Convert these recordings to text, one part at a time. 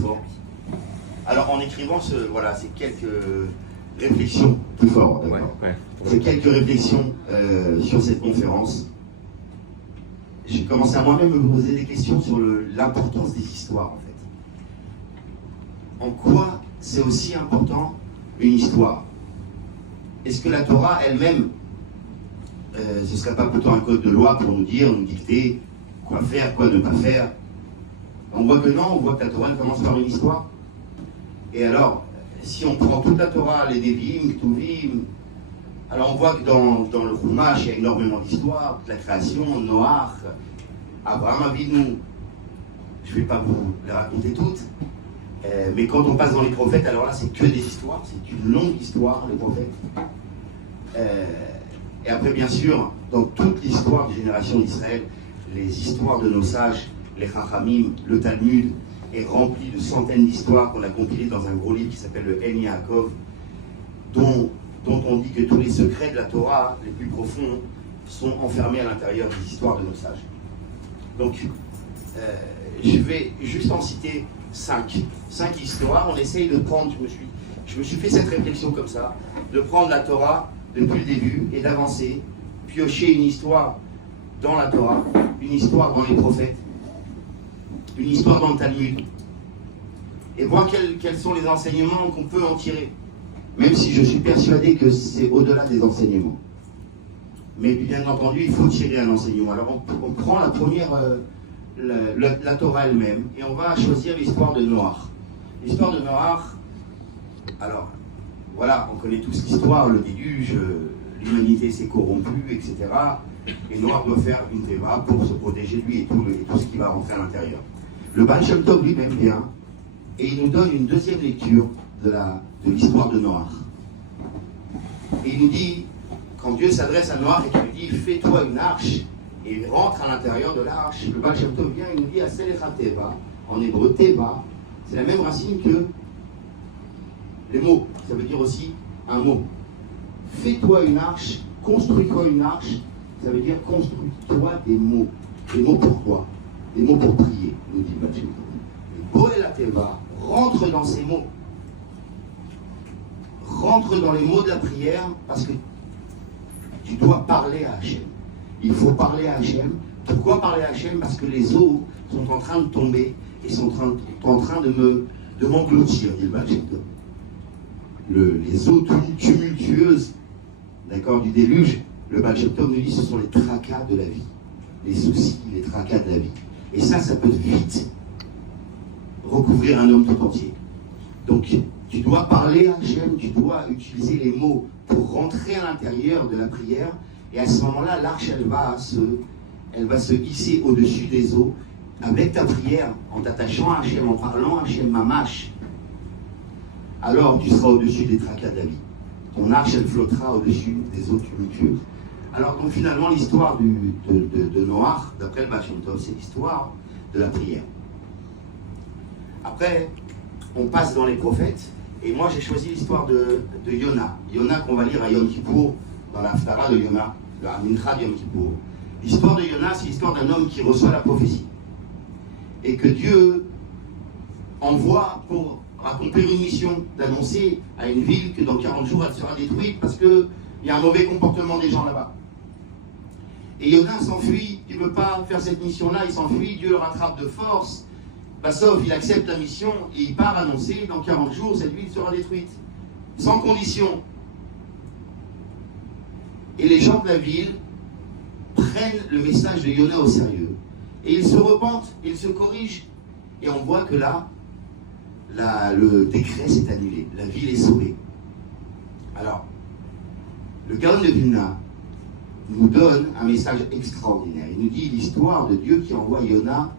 fort. Alors en écrivant ces quelques réflexions, plus fort, d'accord. Ces quelques réflexions sur cette conférence, j'ai commencé à moi-même me poser des questions sur l'importance des histoires en fait. En quoi c'est aussi important une histoire? Est-ce que la Torah elle-même, ce ne serait pas plutôt un code de loi pour nous dire, nous dicter quoi faire, quoi ne pas faire? On voit que non, on voit que la Torah elle commence par une histoire. Et alors, si on prend toute la Torah, les Nevi'im, Ketuvim, alors on voit que dans le Chumash, il y a énormément d'histoires, la création, Noach, Abraham Avinu, je ne vais pas vous les raconter toutes, mais quand on passe dans les prophètes, alors là c'est que des histoires, c'est une longue histoire, les prophètes. Et après bien sûr, dans toute l'histoire des générations d'Israël, les histoires de nos sages, les Chachamim, le Talmud, est rempli de centaines d'histoires qu'on a compilées dans un gros livre qui s'appelle le En Yaakov, dont on dit que tous les secrets de la Torah, les plus profonds, sont enfermés à l'intérieur des histoires de nos sages. Donc, je vais juste en citer 5 histoires. On essaye de prendre, je me suis fait cette réflexion comme ça, de prendre la Torah depuis le début et d'avancer, piocher une histoire dans la Torah, une histoire dans les prophètes, une histoire dans le Talmud, et voir quels sont les enseignements qu'on peut en tirer, même si je suis persuadé que c'est au-delà des enseignements. Mais bien entendu, il faut tirer un enseignement. Alors on prend la première, la Torah elle-même, et on va choisir l'histoire de Noach. L'histoire de Noach, alors, voilà, on connaît tous l'histoire, le déluge, l'humanité s'est corrompue, etc. Et Noach doit faire une teva pour se protéger de lui et tout ce qui va rentrer à l'intérieur. Le Baal Shem Tov lui-même vient et il nous donne une deuxième lecture de l'histoire de Noach. Et il nous dit, quand Dieu s'adresse à Noach et qu'il lui dit « Fais-toi une arche » et il rentre à l'intérieur de l'arche, le Baal Shem Tov vient et il nous dit « Aselecha teva » en hébreu « teva », c'est la même racine que les mots, ça veut dire aussi un mot. « Fais-toi une arche », « construis-toi une arche », ça veut dire « construis-toi des mots ». Des mots pour quoi? Des mots pour prier, nous dit le Baal Shem Tov. Boel Ateva rentre dans ces mots. Rentre dans les mots de la prière parce que tu dois parler à Hachem. Il faut parler à Hachem. Pourquoi parler à Hachem? Parce que les eaux sont en train de tomber et sont en train de m'engloutir, dit le Baal Shem Tov. Les eaux tumultueuses, d'accord, du déluge, le Baal Shem Tov nous dit ce sont les tracas de la vie. Les soucis, les tracas de la vie. Et ça peut vite recouvrir un homme tout entier. Donc, tu dois parler à Hachem, tu dois utiliser les mots pour rentrer à l'intérieur de la prière. Et à ce moment-là, l'arche, elle va se hisser au-dessus des eaux avec ta prière, en t'attachant à Hachem, en parlant à Hachem Mamash. Alors, tu seras au-dessus des tracas de la vie. Ton arche, elle flottera au-dessus des eaux tumultueuses. Alors, donc, finalement, l'histoire de Noach, d'après le Baal Shem Tov, c'est l'histoire de la prière. Après, on passe dans les prophètes, et moi j'ai choisi l'histoire de Yona. Yona qu'on va lire à Yom Kippour, dans la Haftara de Yona, la Mincha de Yom Kippour. L'histoire de Yona, c'est l'histoire d'un homme qui reçoit la prophétie. Et que Dieu envoie pour accomplir une mission, d'annoncer à une ville que dans 40 jours elle sera détruite parce qu'il y a un mauvais comportement des gens là-bas. Et Yona s'enfuit, il ne veut pas faire cette mission-là, il s'enfuit, Dieu le rattrape de force. Sauf il accepte la mission et il part annoncer dans 40 jours cette ville sera détruite, sans condition. Et les gens de la ville prennent le message de Yona au sérieux et ils se repentent, ils se corrigent et on voit que là, le décret s'est annulé, la ville est sauvée. Alors, le Gaon de Vilna nous donne un message extraordinaire. Il nous dit l'histoire de Dieu qui envoie Yona.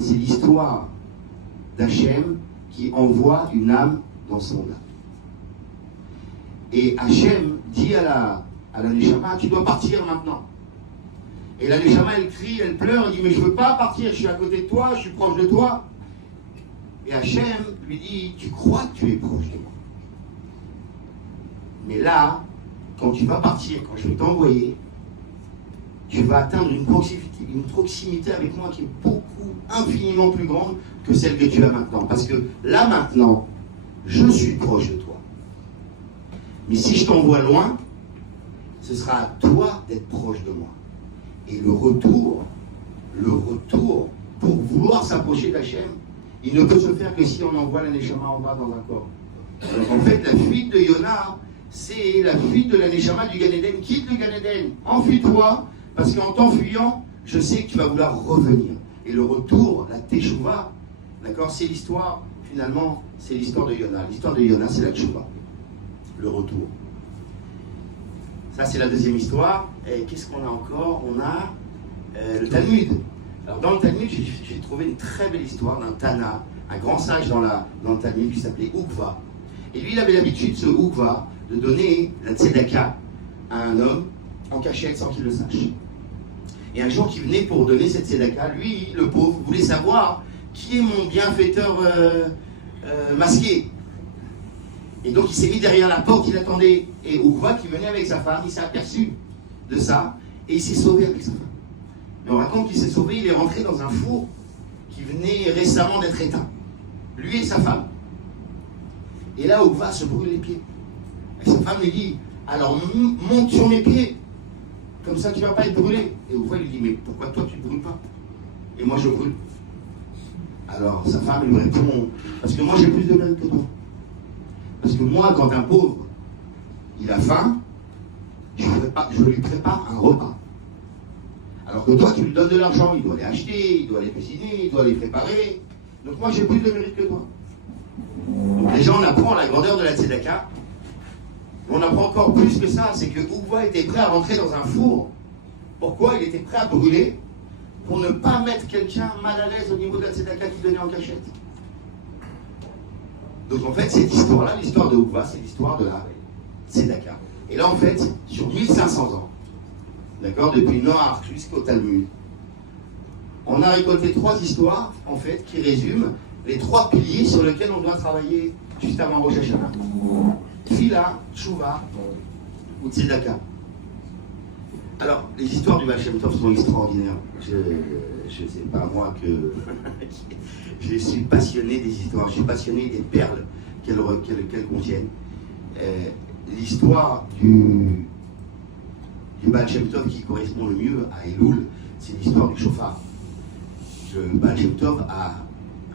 C'est l'histoire d'Hachem qui envoie une âme dans son âme. Et Hachem dit à la Neshama, tu dois partir maintenant. Et la Neshama, elle crie, elle pleure, elle dit, mais je ne veux pas partir, je suis à côté de toi, je suis proche de toi. Et Hachem lui dit, tu crois que tu es proche de moi. Mais là, quand tu vas partir, quand je vais t'envoyer, tu vas atteindre une proximité avec moi qui est beaucoup, infiniment plus grande que celle que tu as maintenant. Parce que là, maintenant, je suis proche de toi. Mais si je t'envoie loin, ce sera à toi d'être proche de moi. Et le retour, pour vouloir s'approcher d'Hachem, il ne peut se faire que si on envoie la Neshama en bas dans un corps. Donc en fait, la fuite de Yona, c'est la fuite de la Neshama du Gan Eden. Quitte le Gan Eden, enfuis-toi, parce qu'en t'enfuyant, je sais que tu vas vouloir revenir. Et le retour, la Teshuvah, d'accord, c'est l'histoire, finalement, c'est l'histoire de Yona. L'histoire de Yona, c'est la Teshuvah, le retour. Ça, c'est la deuxième histoire. Et qu'est-ce qu'on a encore? On a le Talmud. Alors, dans le Talmud, j'ai trouvé une très belle histoire d'un Tana, un grand sage dans le Talmud qui s'appelait Ukva. Et lui, il avait l'habitude, ce Ukva, de donner la tzedaka à un homme en cachette sans qu'il le sache. Et un jour qu'il venait pour donner cette tzedaka, lui, le pauvre, voulait savoir qui est mon bienfaiteur masqué. Et donc il s'est mis derrière la porte, il attendait. Et Ukva qui venait avec sa femme, il s'est aperçu de ça et il s'est sauvé avec sa femme. Et on raconte qu'il s'est sauvé, il est rentré dans un four qui venait récemment d'être éteint. Lui et sa femme. Et là, Ukva se brûle les pieds. Et sa femme lui dit, alors monte sur mes pieds, comme ça tu ne vas pas être brûlé. Et Ukva lui dit, mais pourquoi toi tu ne brûles pas? Et moi je brûle. Alors sa femme lui répond, parce que moi j'ai plus de mérite que toi. Parce que moi, quand un pauvre, il a faim, je lui prépare un repas. Alors que toi, tu lui donnes de l'argent, il doit les acheter, il doit les cuisiner, il doit les préparer. Donc moi, j'ai plus de mérite que toi. Donc déjà, on apprend la grandeur de la tzedaka. On apprend encore plus que ça, c'est que Ukva était prêt à rentrer dans un four. Pourquoi? Il était prêt à brûler pour ne pas mettre quelqu'un mal à l'aise au niveau de la tzedaka qu'il donnait en cachette. Donc en fait, cette histoire-là, l'histoire de Ukva, c'est l'histoire de la tzedaka. Et là, en fait, sur 1500 ans, d'accord, depuis Noach jusqu'au Talmud, on a récolté 3 histoires, en fait, qui résument les 3 piliers sur lesquels on doit travailler juste avant Rosh Hashanah. Tfila, Tshuva ou Tzedaka. Alors, les histoires du Baal Shem Tov sont extraordinaires. Je sais pas moi que je suis passionné des histoires, je suis passionné des perles qu'elles contiennent. L'histoire du Baal Shem Tov qui correspond le mieux à Elul, c'est l'histoire du chauffard. Le Baal Shem Tov a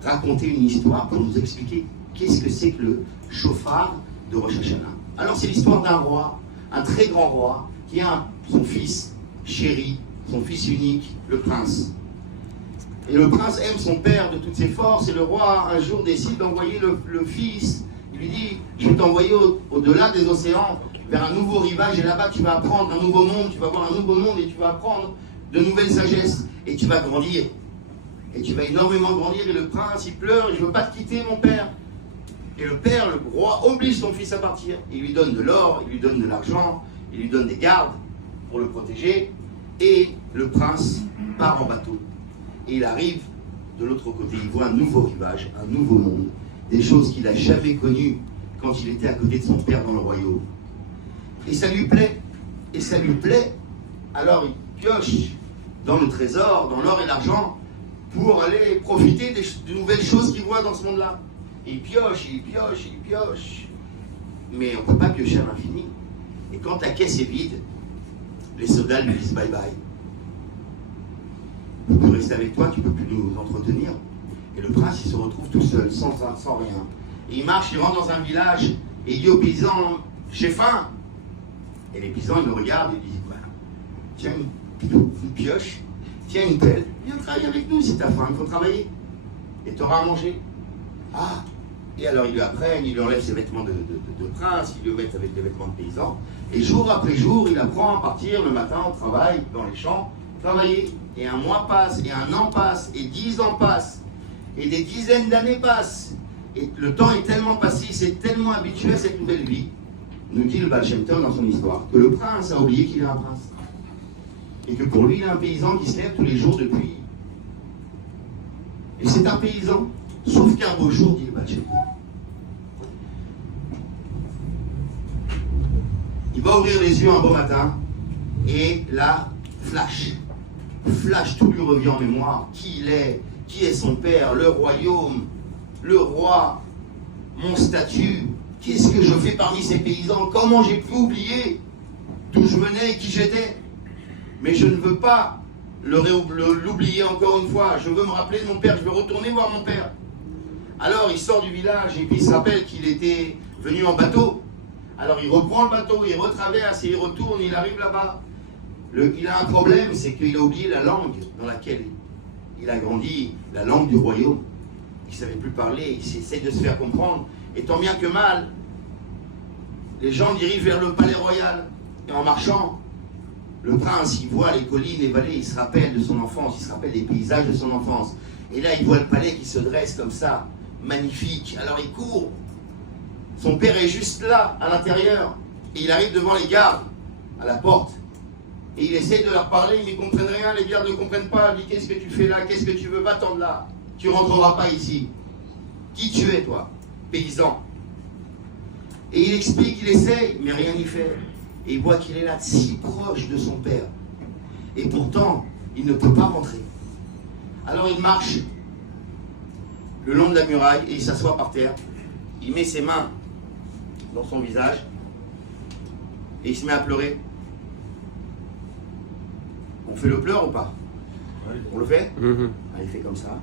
raconté une histoire pour nous expliquer qu'est-ce que c'est que le chauffard de Rosh Hashanah. Alors c'est l'histoire d'un roi, un très grand roi, qui a son fils chéri, son fils unique, le prince. Et le prince aime son père de toutes ses forces, et le roi un jour décide d'envoyer le fils. Il lui dit, je vais t'envoyer au-delà des océans, vers un nouveau rivage, et là-bas tu vas apprendre un nouveau monde, tu vas voir un nouveau monde, et tu vas apprendre de nouvelles sagesses, et tu vas grandir. Et tu vas énormément grandir, et le prince, il pleure, je ne veux pas te quitter mon père. Et le père, le roi, oblige son fils à partir. Il lui donne de l'or, il lui donne de l'argent, il lui donne des gardes pour le protéger. Et le prince part en bateau. Et il arrive de l'autre côté, il voit un nouveau rivage, un nouveau monde, des choses qu'il n'a jamais connues quand il était à côté de son père dans le royaume. Et ça lui plaît, alors il pioche dans le trésor, dans l'or et l'argent, pour aller profiter de nouvelles choses qu'il voit dans ce monde-là. Il pioche. Mais on ne peut pas piocher à l'infini. Et quand ta caisse est vide, les soldats lui disent bye bye. On peut rester avec toi, tu ne peux plus nous entretenir. Et le prince, il se retrouve tout seul, sans rien. Et il marche, il rentre dans un village, et il dit aux paysans, j'ai faim. Et les paysans, ils le regardent et ils disent, bah, tiens une pioche, tiens une pelle, viens travailler avec nous si tu as faim, il faut travailler. Et tu auras à manger. Ah. Et alors ils lui apprennent, il lui enlève ses vêtements de prince, il lui met avec des vêtements de paysan. Et jour après jour, il apprend à partir le matin au travail, dans les champs, travailler. Et un mois passe, et un an passe, et 10 ans passent, et des dizaines d'années passent. Et le temps est tellement passé, il s'est tellement habitué à cette nouvelle vie, nous dit le Baal Shem Tov dans son histoire, que le prince a oublié qu'il est un prince. Et que pour lui, il est un paysan qui se lève tous les jours depuis. Et c'est un paysan, sauf qu'un beau jour, dit le Baal Shem Tov, il va ouvrir les yeux un beau matin, et là, flash. Flash, tout lui revient en mémoire. Qui il est, qui est son père, le royaume, le roi, mon statut. Qu'est-ce que je fais parmi ces paysans? Comment j'ai pu oublier d'où je venais et qui j'étais? Mais je ne veux pas l'oublier encore une fois. Je veux me rappeler de mon père, je veux retourner voir mon père. Alors il sort du village et puis il se rappelle qu'il était venu en bateau. Alors il reprend le bateau, il retraverse et il retourne, il arrive là-bas. Il a un problème, c'est qu'il a oublié la langue dans laquelle il a grandi, la langue du royaume. Il ne savait plus parler, il essaye de se faire comprendre. Et tant bien que mal, les gens dirigent vers le palais royal. Et en marchant, le prince, il voit les collines, les vallées, il se rappelle de son enfance, il se rappelle des paysages de son enfance. Et là, il voit le palais qui se dresse comme ça, magnifique. Alors il court. Son père est juste là, à l'intérieur. Et il arrive devant les gardes, à la porte. Et il essaie de leur parler, mais ils ne comprennent rien. Les gardes ne comprennent pas. Il dit, qu'est-ce que tu fais là? Qu'est-ce que tu veux? Va-t'en de là. Tu ne rentreras pas ici. Qui tu es, toi? Paysan. Et il explique, il essaye, mais rien n'y fait. Et il voit qu'il est là, si proche de son père. Et pourtant, il ne peut pas rentrer. Alors il marche le long de la muraille et il s'assoit par terre. Il met ses mains dans son visage et il se met à pleurer. On fait le pleur ou pas? On le fait? Ah, il fait comme ça.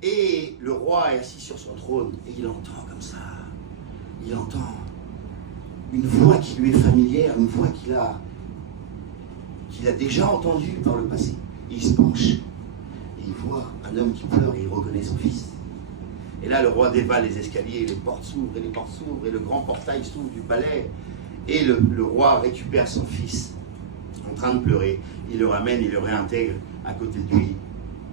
Et le roi est assis sur son trône et il entend comme ça. Il entend une voix qui lui est familière, une voix qu'il a déjà entendue par le passé. Et il se penche et il voit un homme qui pleure et il reconnaît son fils. Et là, le roi dévale les escaliers, les portes s'ouvrent et le grand portail s'ouvre du palais. Et le roi récupère son fils en train de pleurer. Il le ramène, il le réintègre à côté de lui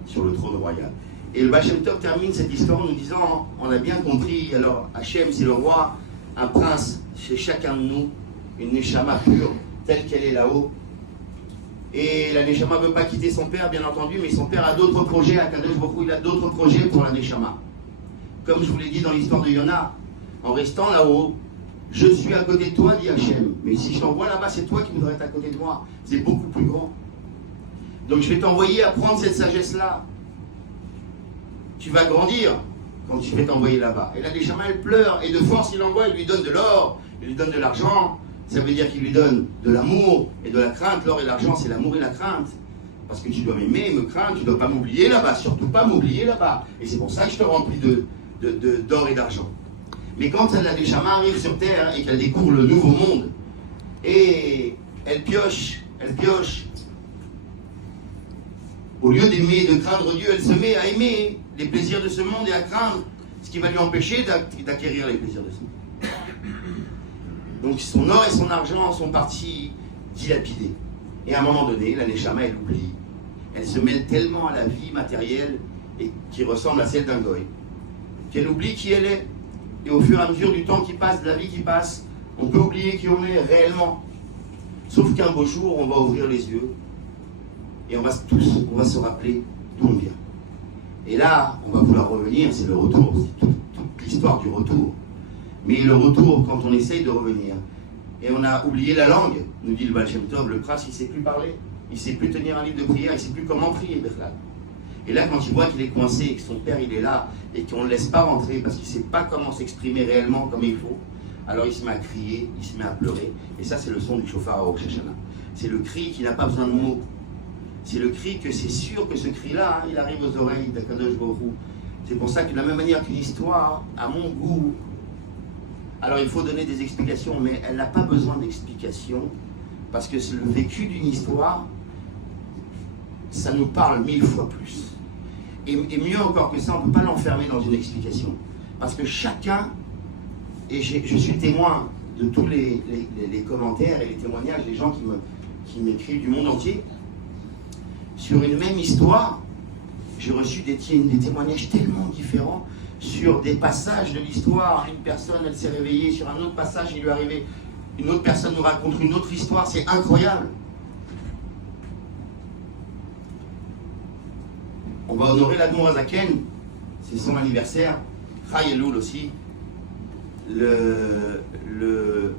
sur le trône royal. Et le Baal Shem Tov termine cette histoire en nous disant, on a bien compris, alors Hachem c'est le roi, un prince chez chacun de nous, une Neshama pure, telle qu'elle est là-haut. Et la Neshama ne veut pas quitter son père, bien entendu, mais son père a d'autres projets, à Kadosh Baruch Hu, il a d'autres projets pour la Neshama. Comme je vous l'ai dit dans l'histoire de Yona, en restant là-haut, je suis à côté de toi, dit Hachem, mais si je t'envoie là-bas, c'est toi qui voudrais être à côté de moi, c'est beaucoup plus grand. Donc je vais t'envoyer à prendre cette sagesse-là. Tu vas grandir quand je vais t'envoyer là-bas. Et là, les chamans, elle pleure, et de force, il envoie, il lui donne de l'or, il lui donne de l'argent. Ça veut dire qu'il lui donne de l'amour et de la crainte. L'or et l'argent, c'est l'amour et la crainte. Parce que tu dois m'aimer, me craindre, tu ne dois pas m'oublier là-bas, surtout pas m'oublier là-bas. Et c'est pour ça que je te remplis d'or et d'argent. Mais quand la Neshama arrive sur terre et qu'elle découvre le nouveau monde, et elle pioche, au lieu d'aimer et de craindre Dieu, elle se met à aimer les plaisirs de ce monde et à craindre ce qui va lui empêcher d'acquérir les plaisirs de ce monde. Donc son or et son argent sont partis dilapidés. Et à un moment donné, la Neshama, elle oublie. Elle se mêle tellement à la vie matérielle et qui ressemble à celle d'un goy, qu'elle oublie qui elle est. Et au fur et à mesure du temps qui passe, de la vie qui passe, on peut oublier qui on est réellement. Sauf qu'un beau jour, on va ouvrir les yeux et on va se rappeler d'où on vient. Et là, on va vouloir revenir, c'est le retour, c'est toute l'histoire du retour. Mais le retour, quand on essaye de revenir, et on a oublié la langue, nous dit le Baal Shem Tov, le prince, il ne sait plus parler, il ne sait plus tenir un livre de prière, il ne sait plus comment prier, Bechlal. Et là, quand il voit qu'il est coincé et que son père, il est là, et qu'on ne le laisse pas rentrer parce qu'il ne sait pas comment s'exprimer réellement comme il faut, alors il se met à crier, il se met à pleurer. Et ça, c'est le son du chauffard à Rosh Hashanah. C'est le cri qui n'a pas besoin de mots. C'est le cri que c'est sûr que ce cri-là, il arrive aux oreilles d'Akadosh Baruch Hu. C'est pour ça que de la même manière qu'une histoire, à mon goût, alors il faut donner des explications, mais elle n'a pas besoin d'explications, parce que le vécu d'une histoire, ça nous parle 1000 fois plus. Et mieux encore que ça, on ne peut pas l'enfermer dans une explication. Parce que chacun, et je suis témoin de tous les commentaires et les témoignages des gens qui m'écrivent du monde entier, sur une même histoire, j'ai reçu des témoignages tellement différents sur des passages de l'histoire. Une personne, elle s'est réveillée sur un autre passage, il lui est arrivé, une autre personne nous raconte une autre histoire, c'est incroyable. On va honorer l'Admour Azaken, c'est son anniversaire, Chai Elul aussi. le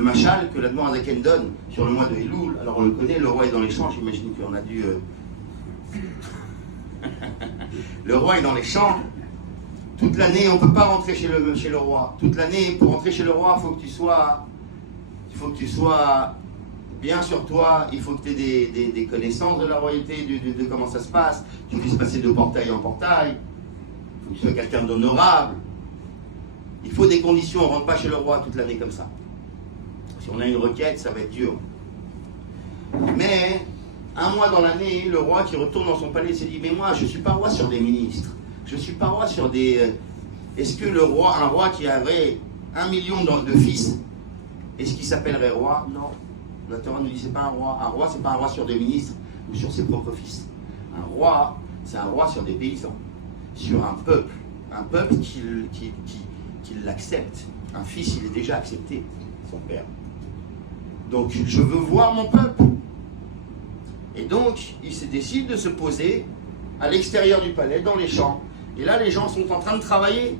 machal que l'Admor Azaken donne sur le mois de Elul. Alors on le connaît, le roi est dans les champs, j'imagine qu'on a dû... Le roi est dans les champs. Toute l'année, on ne peut pas rentrer chez le roi. Toute l'année, pour rentrer chez le roi, il faut que tu sois bien sur toi, il faut que tu aies des connaissances de la royauté, de comment ça se passe, tu puisses passer de portail en portail, il faut que tu sois quelqu'un d'honorable. Il faut des conditions, on ne rentre pas chez le roi toute l'année comme ça. Si on a une requête, ça va être dur. Mais, un mois dans l'année, le roi qui retourne dans son palais se dit, mais moi, je ne suis pas roi sur des ministres, je ne suis pas roi sur des... Est-ce que un roi qui avait 1 million de fils, est-ce qu'il s'appellerait roi? Non. La Torah nous dit c'est pas un roi. Un roi, c'est pas un roi sur des ministres ou sur ses propres fils. Un roi, c'est un roi sur des paysans, sur un peuple qui l'accepte. Un fils, il est déjà accepté, son père. Donc, je veux voir mon peuple. Et donc, il se décide de se poser à l'extérieur du palais, dans les champs. Et là, les gens sont en train de travailler.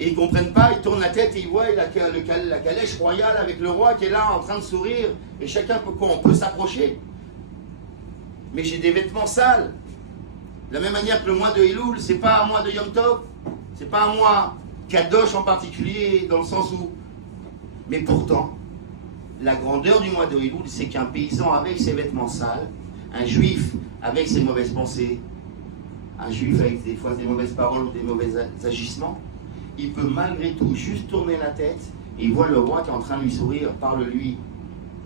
Et ils ne comprennent pas, ils tournent la tête et ils voient la calèche royale avec le roi qui est là en train de sourire. Et chacun peut s'approcher. Mais j'ai des vêtements sales. De la même manière que le mois de Elul, c'est pas un mois de Yom Tov. C'est pas un mois Kadosh en particulier, dans le sens où... Mais pourtant, la grandeur du mois de Elul, c'est qu'un paysan avec ses vêtements sales, un juif avec ses mauvaises pensées, un juif avec des fois des mauvaises paroles ou des mauvais agissements, il peut malgré tout juste tourner la tête et il voit le roi qui est en train de lui sourire, parle-lui.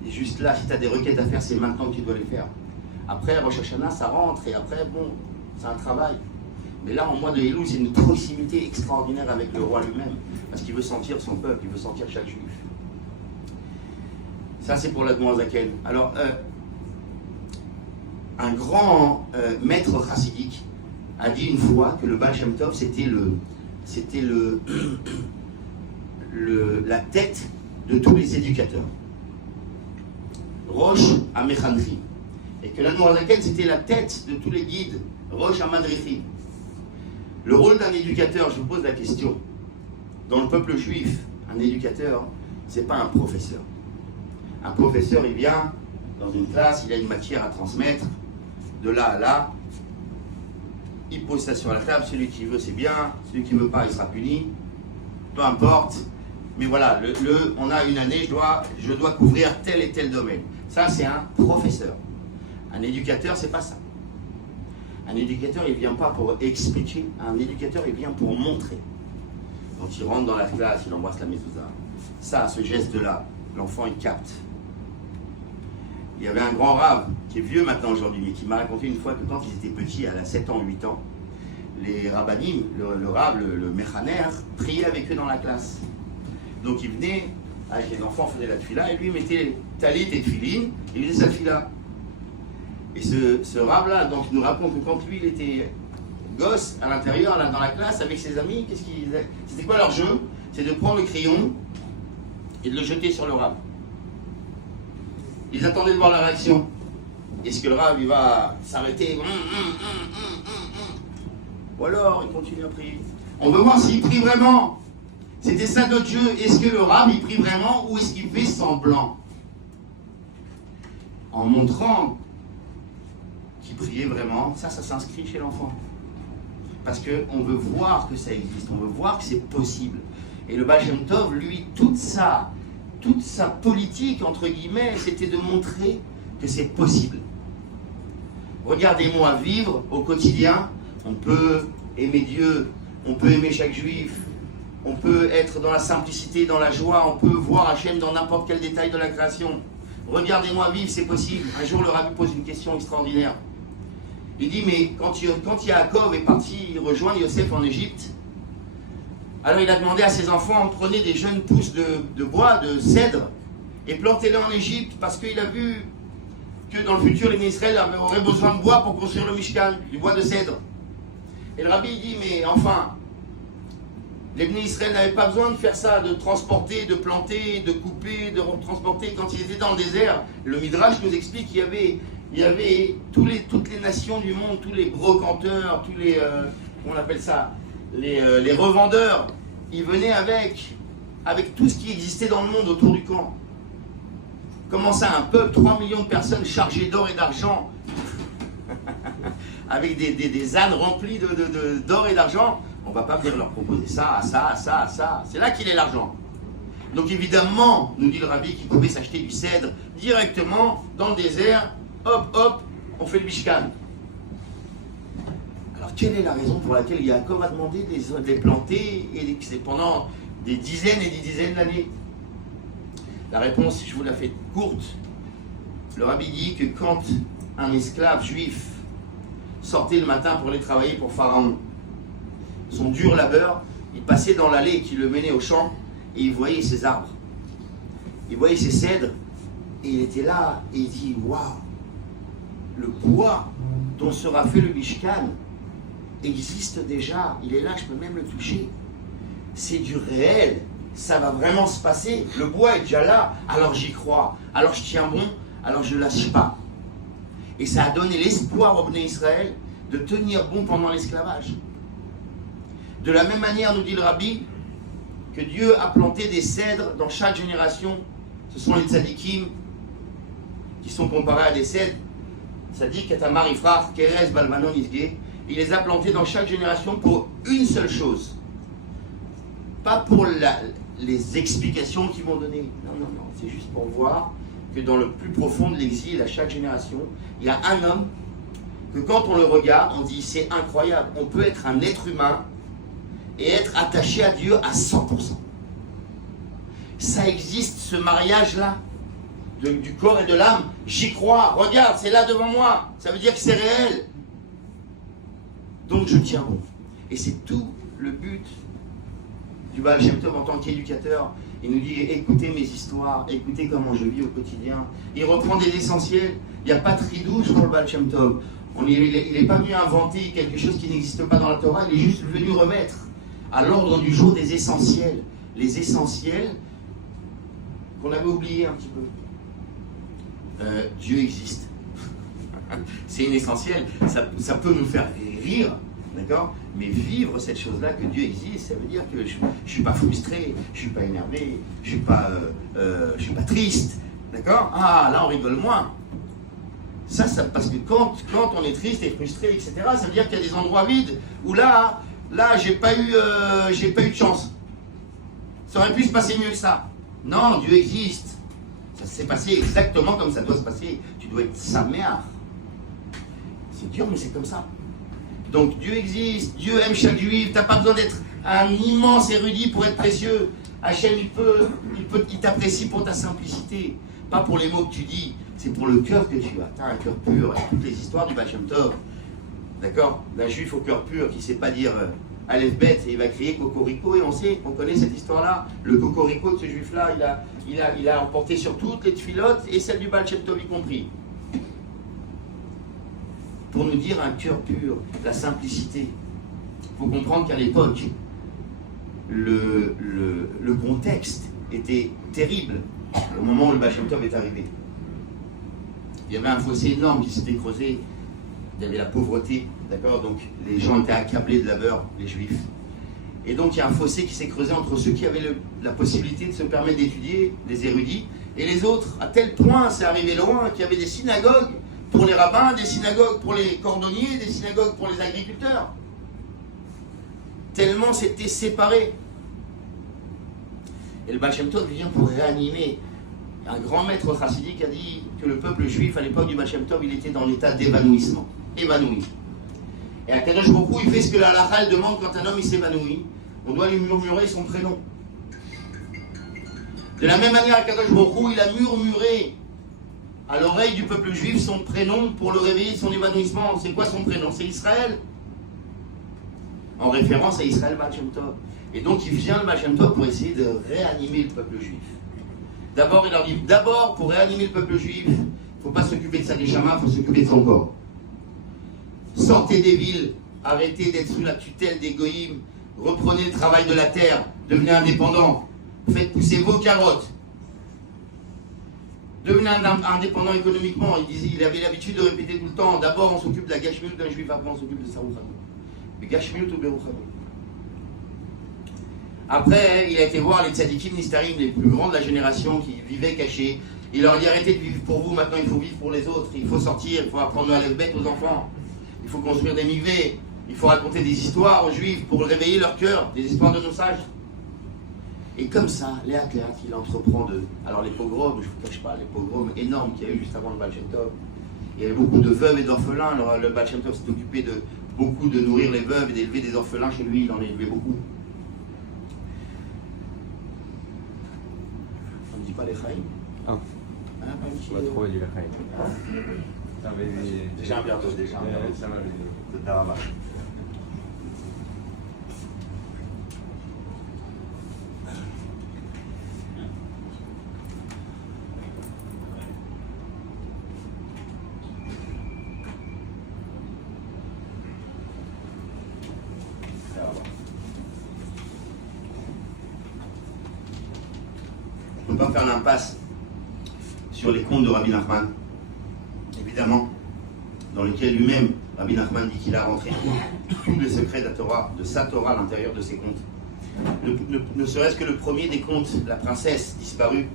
Et juste là, si tu as des requêtes à faire, c'est maintenant que tu dois les faire. Après, Rosh Hashanah, ça rentre et après, bon, c'est un travail. Mais là, en mois de Elul, c'est une proximité extraordinaire avec le roi lui-même parce qu'il veut sentir son peuple, il veut sentir chaque juif. Ça, c'est pour l'Admor Azaken. Alors, un grand maître chassidique a dit une fois que le Baal Shem Tov, c'était la tête de tous les éducateurs. Rosh Amechanchi. Et que l'Admor Azaken, c'était la tête de tous les guides. Rosh Amadrichi. Le rôle d'un éducateur, je vous pose la question. Dans le peuple juif, un éducateur, c'est pas un professeur. Un professeur, il vient dans une classe, il a une matière à transmettre, de là à là, il pose ça sur la table, celui qui veut c'est bien, celui qui ne veut pas il sera puni, peu importe, mais voilà, on a une année, je dois couvrir tel et tel domaine. Ça c'est un professeur. Un éducateur, c'est pas ça. Un éducateur, il ne vient pas pour expliquer, un éducateur, il vient pour montrer. Quand il rentre dans la classe, il embrasse la mezouza. Ça, ce geste-là, l'enfant il capte. Il y avait un grand rave, qui est vieux maintenant aujourd'hui, mais qui m'a raconté une fois que quand ils étaient petits, à 7 ans, 8 ans, les rabbanim, le rave, le mechaner, priait avec eux dans la classe. Donc il venait, avec les enfants, faisait la tefila, et lui mettait talit et tefilin, et il faisait sa tefila. Et ce rave-là, donc, il nous raconte que quand lui, il était gosse, à l'intérieur, là, dans la classe, avec ses amis, qu'est-ce qu'il faisait? C'était quoi leur jeu? C'est de prendre le crayon et de le jeter sur le rave. Ils attendaient de voir la réaction. Est-ce que le rave, il va s'arrêter? Ou alors, il continue à prier. On veut voir s'il prie vraiment. C'était ça notre jeu. Est-ce que le rave, il prie vraiment ou est-ce qu'il fait semblant? En montrant qu'il priait vraiment, ça s'inscrit chez l'enfant. Parce qu'on veut voir que ça existe, on veut voir que c'est possible. Et le Baal Shem Tov, lui, toute sa politique, entre guillemets, c'était de montrer que c'est possible. Regardez-moi vivre au quotidien. On peut aimer Dieu, on peut aimer chaque juif, on peut être dans la simplicité, dans la joie, on peut voir Hachem dans n'importe quel détail de la création. Regardez-moi vivre, c'est possible. Un jour, le rabbi pose une question extraordinaire. Il dit, mais quand Yaakov est parti rejoindre Yosef en Égypte, alors il a demandé à ses enfants, prenez des jeunes pousses de bois, de cèdre, et plantez-les en Égypte, parce qu'il a vu que dans le futur, les Israël auraient besoin de bois pour construire le Mishkan, du bois de cèdre. Et le rabbi dit, mais enfin, les Israël n'avaient pas besoin de faire ça, de transporter, de planter, de couper, de transporter. Quand ils étaient dans le désert, le Midrash nous explique qu'il y avait toutes les nations du monde, tous les brocanteurs, tous les, on appelle ça, les revendeurs, ils venaient avec tout ce qui existait dans le monde autour du camp. Comment ça, un peuple, 3 millions de personnes chargées d'or et d'argent, avec des ânes remplis d'or et d'argent, on ne va pas venir leur proposer ça, ça, ça, ça. C'est là qu'il est l'argent. Donc évidemment, nous dit le rabbi, qu'ils pouvaient s'acheter du cèdre directement dans le désert. Hop, hop, on fait le Mishkan. Alors quelle est la raison pour laquelle Yaakov a demandé de les planter et c'est pendant des dizaines et des dizaines d'années? La réponse, je vous la fais courte. Le rabbi dit que quand un esclave juif sortait le matin pour aller travailler pour Pharaon, son dur labeur, il passait dans l'allée qui le menait au champ et il voyait ses arbres. Il voyait ses cèdres et il était là et il dit « Waouh, le bois dont sera fait le Mishkan existe déjà, il est là, je peux même le toucher. C'est du réel. Ça va vraiment se passer, le bois est déjà là, alors j'y crois, alors je tiens bon, alors je ne lâche pas. » Et ça a donné l'espoir au Bnei Israël de tenir bon pendant l'esclavage. De la même manière, nous dit le rabbi, que Dieu a planté des cèdres dans chaque génération. Ce sont les tzadikim qui sont comparés à des cèdres. Tzadik, Katamar, Ifrach, Keres, Balmanon, Isgé. Il les a plantés dans chaque génération pour une seule chose. Pas pour les explications qu'ils vont donner. Non, non, non. C'est juste pour voir que dans le plus profond de l'exil, à chaque génération, il y a un homme que quand on le regarde, on dit c'est incroyable. On peut être un être humain et être attaché à Dieu à 100%. Ça existe, ce mariage-là, du corps et de l'âme. J'y crois. Regarde, c'est là devant moi. Ça veut dire que c'est réel. Donc je tiens bon. Et c'est tout le but du Baal Shem Tov en tant qu'éducateur. Il nous dit, écoutez mes histoires, écoutez comment je vis au quotidien. Il reprend des essentiels. Il n'y a pas de ridouche pour le Baal Shem Tov. Il n'est pas venu inventer quelque chose qui n'existe pas dans la Torah. Il est juste venu remettre à l'ordre du jour des essentiels. Les essentiels qu'on avait oubliés un petit peu. Dieu existe. C'est une essentielle. Ça peut nous faire rire, d'accord? Mais vivre cette chose-là, que Dieu existe, ça veut dire que je ne suis pas frustré, je ne suis pas énervé, je ne suis pas triste, d'accord? Ah, là on rigole moins. Ça, parce que quand on est triste et frustré, etc., ça veut dire qu'il y a des endroits vides où là j'ai pas eu de chance. Ça aurait pu se passer mieux que ça. Non, Dieu existe. Ça s'est passé exactement comme ça doit se passer. Tu dois être sa mère. C'est dur, mais c'est comme ça. Donc Dieu existe, Dieu aime chaque juif, tu n'as pas besoin d'être un immense érudit pour être précieux. Hachem, il t'apprécie pour ta simplicité, pas pour les mots que tu dis, c'est pour le cœur que tu as. Tu as un cœur pur, et toutes les histoires du Baal Shem Tov, d'accord, d'un juif au cœur pur qui ne sait pas dire Aleph Bet et il va crier Cocorico, et on connaît cette histoire-là. Le Cocorico de ce juif-là, il a emporté sur toutes les tfilotes et celles du Baal Shem Tov y compris. Pour nous dire un cœur pur, la simplicité. Il faut comprendre qu'à l'époque, le contexte était terrible au moment où le Baal Shem Tov est arrivé. Il y avait un fossé énorme qui s'était creusé, il y avait la pauvreté, d'accord, donc les gens étaient accablés de labeur, les juifs. Et donc il y a un fossé qui s'est creusé entre ceux qui avaient la possibilité de se permettre d'étudier, les érudits, et les autres, à tel point c'est arrivé loin qu'il y avait des synagogues pour les rabbins, des synagogues pour les cordonniers, des synagogues pour les agriculteurs. Tellement c'était séparé. Et le Baal Shem Tov vient pour réanimer. Un grand maître chassidique a dit que le peuple juif, à l'époque du Baal Shem Tov, il était dans l'état d'évanouissement. Évanoui. Et Akadosh Baruch Hu, il fait ce que la halakha demande quand un homme il s'évanouit. On doit lui murmurer son prénom. De la même manière, Akadosh Baruch Hu, il a murmuré à l'oreille du peuple juif son prénom pour le réveiller de son évanouissement. C'est quoi son prénom? C'est Israël. En référence à Israël Baal Shem Tov. Et donc il vient le Baal Shem Tov pour essayer de réanimer le peuple juif. D'abord, il leur dit, pour réanimer le peuple juif, il ne faut pas s'occuper de sa neshama, il faut s'occuper de son corps. Sortez des villes, arrêtez d'être sous la tutelle des goïms, reprenez le travail de la terre, devenez indépendants, faites pousser vos carottes. Devenez indépendant économiquement. Il avait l'habitude de répéter tout le temps, d'abord on s'occupe de la gashmiut d'un juif, après on s'occupe de sa rouchano. Mais gashmiut ou berouchano. Après, il a été voir les tzadikim nistarim, les plus grands de la génération qui vivaient cachés. Il leur dit arrêtez de vivre pour vous, maintenant il faut vivre pour les autres. Il faut sortir, il faut apprendre à la bête aux enfants. Il faut construire des migvés. Il faut raconter des histoires aux juifs pour réveiller leur cœur, des histoires de nos sages. Et comme ça, Léa il entreprend de... Alors les pogroms, je ne vous cache pas, les pogroms énormes qu'il y a eu juste avant le Baal Shem Tov. Il y avait beaucoup de veuves et d'orphelins. Alors le Baal Shem Tov s'est occupé de beaucoup de nourrir les veuves et d'élever des orphelins chez lui. Il en a élevé beaucoup. On ne dit pas les chaïm. Ah. On va trouver du chaïm. Déjà un bientôt, déjà un bientôt. C'est Darama. On ne peut pas faire l'impasse sur les contes de Rabbi Nachman, évidemment, dans lesquels lui-même, Rabbi Nachman dit qu'il a rentré tous les secrets de la Torah, de sa Torah à l'intérieur de ses contes. Ne serait-ce que le premier des contes, la princesse disparue,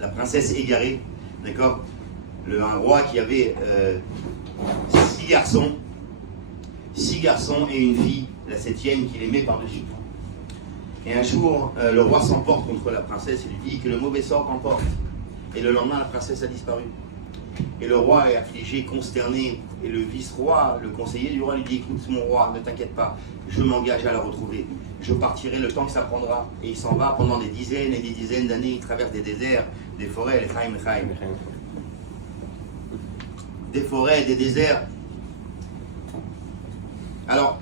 la princesse égarée, d'accord, un roi qui avait 6 garçons et une fille, la 7e, qu'il aimait par-dessus tout. Et un jour, le roi s'emporte contre la princesse et lui dit que le mauvais sort t'emporte. Et le lendemain, la princesse a disparu. Et le roi est affligé, consterné. Et le vice-roi, le conseiller du roi, lui dit écoute, mon roi, ne t'inquiète pas, je m'engage à la retrouver. Je partirai le temps que ça prendra. Et il s'en va pendant des dizaines et des dizaines d'années. Il traverse des déserts, des forêts, les chaim. Des forêts, des déserts. Alors,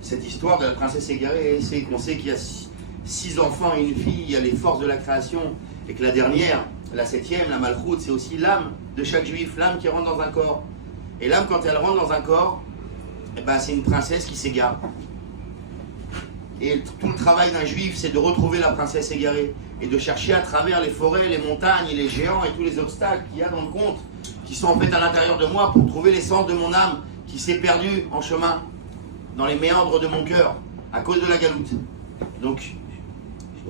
cette histoire de la princesse égarée, c'est qu'on sait qu'il y a 6 enfants et une fille, il y a les forces de la création, et que la dernière, la 7e, la Malchoute, c'est aussi l'âme de chaque juif, l'âme qui rentre dans un corps. Et l'âme, quand elle rentre dans un corps, eh ben, c'est une princesse qui s'égare. Et tout le travail d'un juif, c'est de retrouver la princesse égarée, et de chercher à travers les forêts, les montagnes, les géants et tous les obstacles qu'il y a dans le conte, qui sont en fait à l'intérieur de moi, pour trouver l'essence de mon âme, qui s'est perdue en chemin, dans les méandres de mon cœur, à cause de la galoute. Donc,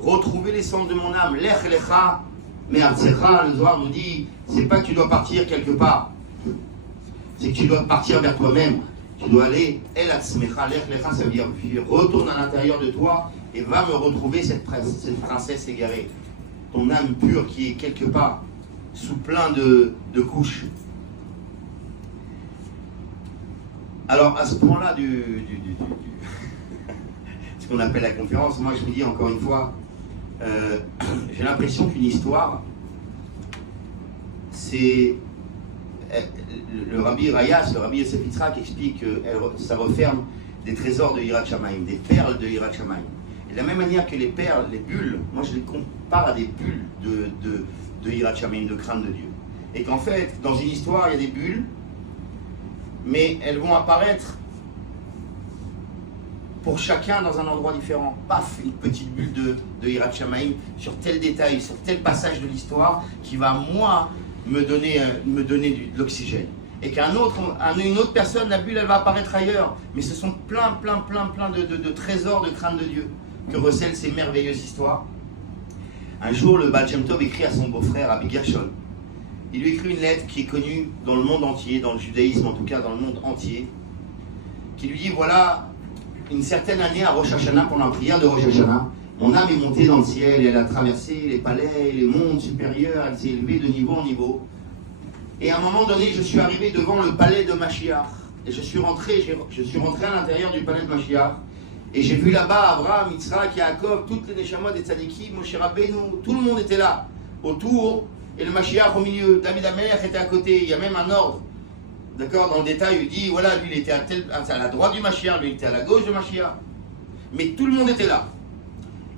retrouver l'essence de mon âme, l'ech lecha, mais Artsecha, le Zohar nous dit, c'est pas que tu dois partir quelque part, c'est que tu dois partir vers toi-même. Tu dois aller, el atzmecha, l'ech lecha, ça veut dire, retourne à l'intérieur de toi et va me retrouver cette princesse égarée. Ton âme pure qui est quelque part, sous plein de couches. Alors, à ce point-là ce qu'on appelle la conférence, moi je vous dis encore une fois, j'ai l'impression qu'une histoire, c'est le rabbi Rayas, le rabbi Yosef Yitzhak explique que ça referme des trésors de Yirat Shamayim, des perles de Yirat Shamayim. Et de la même manière que les perles, les bulles, moi je les compare à des bulles de Yirat Shamayim, de crainte de Dieu. Et qu'en fait, dans une histoire, il y a des bulles, mais elles vont apparaître pour chacun dans un endroit différent. Paf, une petite bulle de Yirat Shamayim sur tel détail, sur tel passage de l'histoire qui va, moi, me donner de l'oxygène. Et une autre personne, la bulle, elle va apparaître ailleurs. Mais ce sont plein de trésors de crainte de Dieu que recèlent ces merveilleuses histoires. Un jour, le Baal Shem Tov écrit à son beau-frère, Rabbi Gershon. Il lui écrit une lettre qui est connue dans le monde entier, dans le judaïsme en tout cas, dans le monde entier, qui lui dit, voilà, une certaine année à Rosh Hashanah, pendant la prière de Rosh Hashanah, mon âme est montée dans le ciel, elle a traversé les palais, les mondes supérieurs, elle s'est élevée de niveau en niveau. Et à un moment donné, je suis arrivé devant le palais de Mashiach. Et je suis rentré à l'intérieur du palais de Mashiach. Et j'ai vu là-bas Abraham, Yitzhak, Yaakov, toutes les Neshamot des Tzadikim, Moshe Rabbeinu, tout le monde était là, autour, et le Mashiach au milieu. David Amelech était à côté, il y a même un ordre. D'accord, dans le détail, il dit, voilà, lui il était à la droite du Mashiach, lui il était à la gauche du Mashiach. Mais tout le monde était là.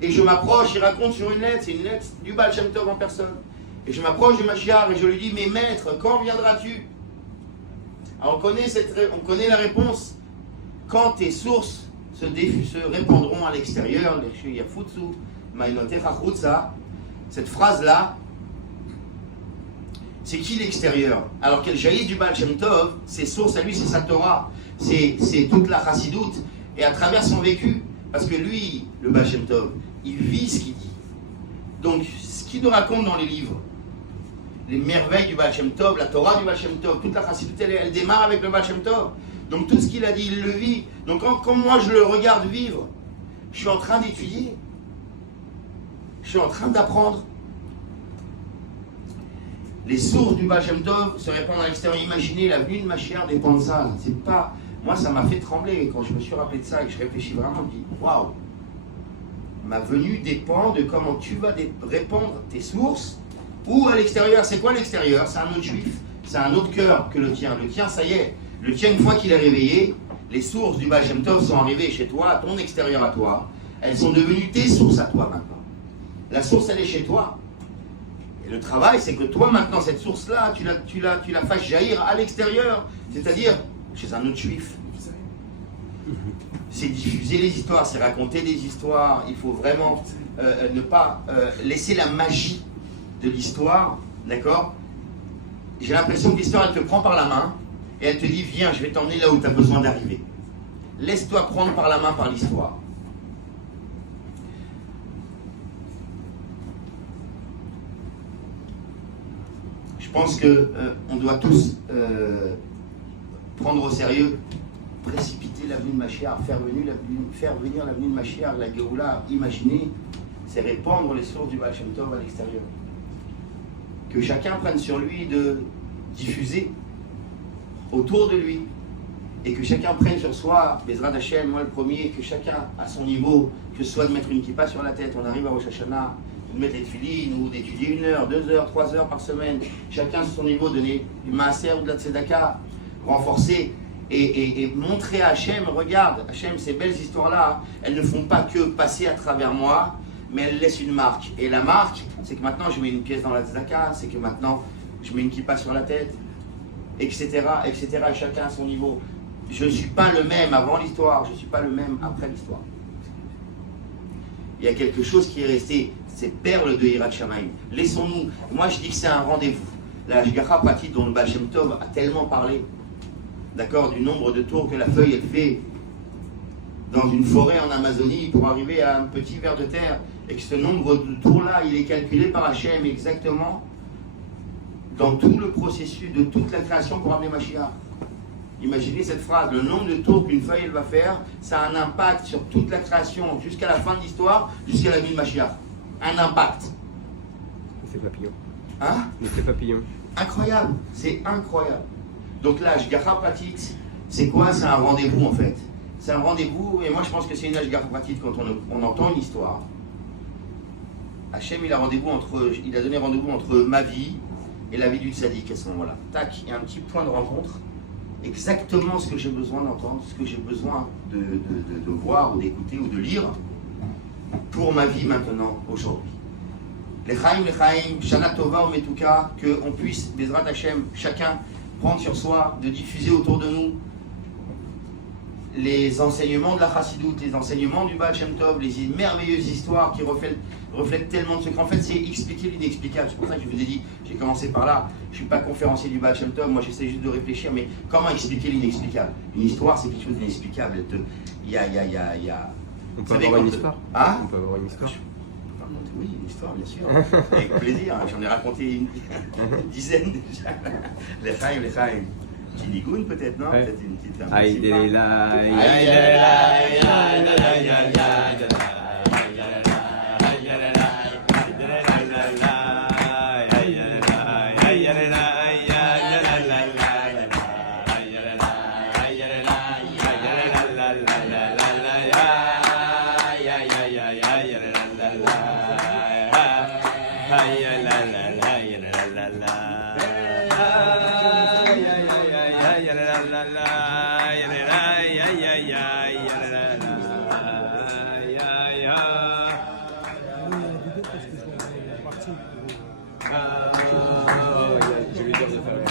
Et je m'approche, il raconte sur une lettre, c'est une lettre du Baal Shem Tov en personne. Et je m'approche du Mashiach et je lui dis, mais maître, quand viendras-tu? Alors on connaît la réponse. Quand tes sources se répandront à l'extérieur, cette phrase-là, c'est qui l'extérieur? Alors qu'elle jaillit du Baal Shem Tov, ses sources à lui, c'est sa Torah, c'est toute la chassidoute. Et à travers son vécu, Parce que lui, le Baal Shem Tov, il vit ce qu'il dit. Donc, ce qu'il nous raconte dans les livres, les merveilles du Baal Shem Tov, la Torah du Baal Shem Tov, toute la Chassidut, elle démarre avec le Baal Shem Tov. Donc, tout ce qu'il a dit, il le vit. Donc, quand moi je le regarde vivre, je suis en train d'étudier. Je suis en train d'apprendre. Les sources du Baal Shem Tov se répandent à l'extérieur. Imaginez, la venue de Mashiach dépend de ça. C'est pas... Moi, ça m'a fait trembler quand je me suis rappelé de ça et que je réfléchis vraiment. Je me dis, waouh, ma venue dépend de comment tu vas répandre tes sources ou à l'extérieur. C'est quoi l'extérieur? C'est un autre juif, c'est un autre cœur que le tien. Le tien, ça y est. Le tien, une fois qu'il est réveillé, les sources du Baal Shem Tov sont arrivées chez toi, à ton extérieur à toi. Elles sont devenues tes sources à toi maintenant. La source, elle est chez toi. Et le travail, c'est que toi, maintenant, cette source-là, tu la fasses jaillir à l'extérieur, c'est-à-dire chez un autre juif. C'est diffuser les histoires, c'est raconter des histoires. Il faut vraiment ne pas laisser la magie de l'histoire, d'accord? J'ai l'impression que l'histoire, elle te prend par la main et elle te dit, viens, je vais t'emmener là où tu as besoin d'arriver. Laisse-toi prendre par la main par l'histoire. Je pense qu'on doit tous prendre au sérieux, précipiter la venue de Mashiach, faire venir la venue de Mashiach, la Géoula, imaginer, c'est répandre les sources du Baal Shem Tov à l'extérieur. Que chacun prenne sur lui de diffuser autour de lui, et que chacun prenne sur soi, Bezrat Hashem, moi le premier, que chacun à son niveau, que ce soit de mettre une kippa sur la tête, on arrive à Rosh Hashanah, de mettre les tefilines ou d'étudier 1 heure, 2 heures, 3 heures par semaine, chacun sur son niveau, donner du maaser ou de la tzedaka, renforcer et montrer à Hachem, regarde, Hachem, ces belles histoires-là, elles ne font pas que passer à travers moi, mais elles laissent une marque. Et la marque, c'est que maintenant je mets une pièce dans la tzedaka, c'est que maintenant je mets une kippa sur la tête, etc., etc., chacun à son niveau. Je ne suis pas le même avant l'histoire, je ne suis pas le même après l'histoire. Il y a quelque chose qui est resté, ces perles de Yirat Shamayim. Laissons-nous, moi je dis que c'est un rendez-vous. La Hashgacha Pratit dont le Baal Shem Tov a tellement parlé, d'accord, du nombre de tours que la feuille elle fait dans une forêt en Amazonie pour arriver à un petit ver de terre, et que ce nombre de tours-là, il est calculé par Hachem exactement dans tout le processus de toute la création pour amener Mashiach. Imaginez cette phrase, le nombre de tours qu'une feuille elle va faire, ça a un impact sur toute la création, jusqu'à la fin de l'histoire, jusqu'à la venue de Mashiach. Un impact. L'effet papillon. Hein? L'effet papillon. Incroyable, c'est incroyable. Donc là, Hashgacha Pratit, c'est quoi? C'est un rendez-vous en fait. C'est un rendez-vous, et moi je pense que c'est une Hashgacha Pratit quand on entend une histoire. Hachem, il a donné rendez-vous entre ma vie et la vie du tzaddik à ce moment-là. Tac, il y a un petit point de rencontre. Exactement ce que j'ai besoin d'entendre, ce que j'ai besoin de voir ou d'écouter ou de lire pour ma vie maintenant, aujourd'hui. L'Echaim, Shana Tova ou Metuka, qu'on puisse, Bezrat Hashem, chacun prendre sur soi, de diffuser autour de nous les enseignements de la Chassidut, les enseignements du Baal Shem Tov, les merveilleuses histoires qui reflètent tellement de secrets. En fait, c'est expliquer l'inexplicable. C'est pour ça que je vous ai dit, j'ai commencé par là. Je ne suis pas conférencier du Baal Shem Tov, moi j'essaie juste de réfléchir, mais comment expliquer l'inexplicable? Une histoire, c'est quelque chose d'inexplicable. On peut avoir une histoire? Ah? On peut avoir une histoire? Oui, une histoire, bien sûr. Avec plaisir. J'en ai raconté une dizaine déjà. L'Echaim. Tinigoun peut-être, non? Peut-être une petite Je vais dire de faire une